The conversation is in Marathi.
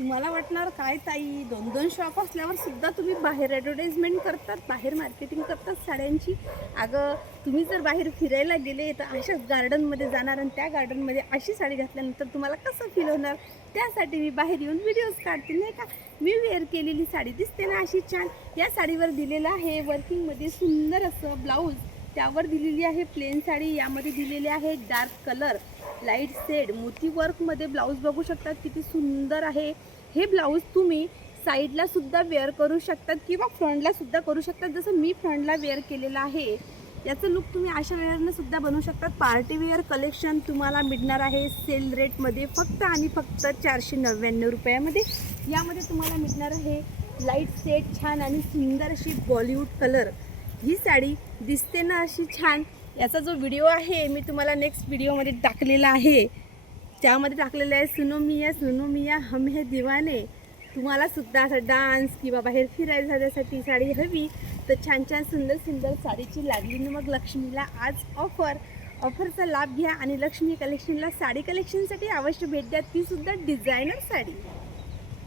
तुम्हाला वाटणार काय ताई, 2-2 शॉप असल्यावर सुद्धा तुम्ही बाहेर ॲडव्हर्टाइजमेंट करतात, बाहेर मार्केटिंग करतात साड्यांची. अगं तुम्ही जर बाहेर फिरायला गेले तर अशाच गार्डनमध्ये जाणार आणि त्या गार्डनमध्ये अशी साडी घातल्यानंतर तुम्हाला कसं फील होणार, त्यासाठी मी बाहेर येऊन व्हिडिओज काढते नाही का. मी वेअर केलेली साडी दिसते ना अशी छान. या साडीवर दिलेलं आहे वर्किंगमध्ये सुंदर असं ब्लाऊज, त्यावर दिलेली आहे प्लेन साडी, यामध्ये दिलेले आहे डार्क कलर, लाईट शेड, मोती वर्कमध्ये ब्लाऊज बघू शकतात किती सुंदर आहे. हे ब्लाऊज तुम्ही साईडला सुद्धा वेअर करू शकतात किंवा फ्रंटला सुद्धा करू शकतात. जसं मी फ्रंटला वेअर केलेलं आहे, याचं लुक तुम्ही अशा वेअरनं सुद्धा बनवू शकतात. पार्टी वेअर कलेक्शन तुम्हाला मिळणार आहे सेल रेटमध्ये फक्त आणि फक्त 499 रुपयामध्ये. यामध्ये तुम्हाला मिळणार आहे लाईट शेड छान आणि सुंदर अशी बॉलिवूड कलर. ही साडी दिसते ना अशी छान. याचा जो व्हिडिओ आहे मी तुम्हाला नेक्स्ट व्हिडिओमध्ये टाकलेला आहे, त्यामध्ये टाकलेलं आहे सुनो मिया हम है दिवाने. तुम्हाला सुद्धा असं डान्स किंवा बाहेर फिरायला जाण्यासाठी साडी हवी तर छान छान सुंदर सुंदर साडीची लागली ना मग लक्ष्मीला आज ऑफरचा लाभ घ्या आणि लक्ष्मी कलेक्शनला साडी कलेक्शनसाठी अवश्य भेट द्या, ती सुद्धा डिझायनर साडी.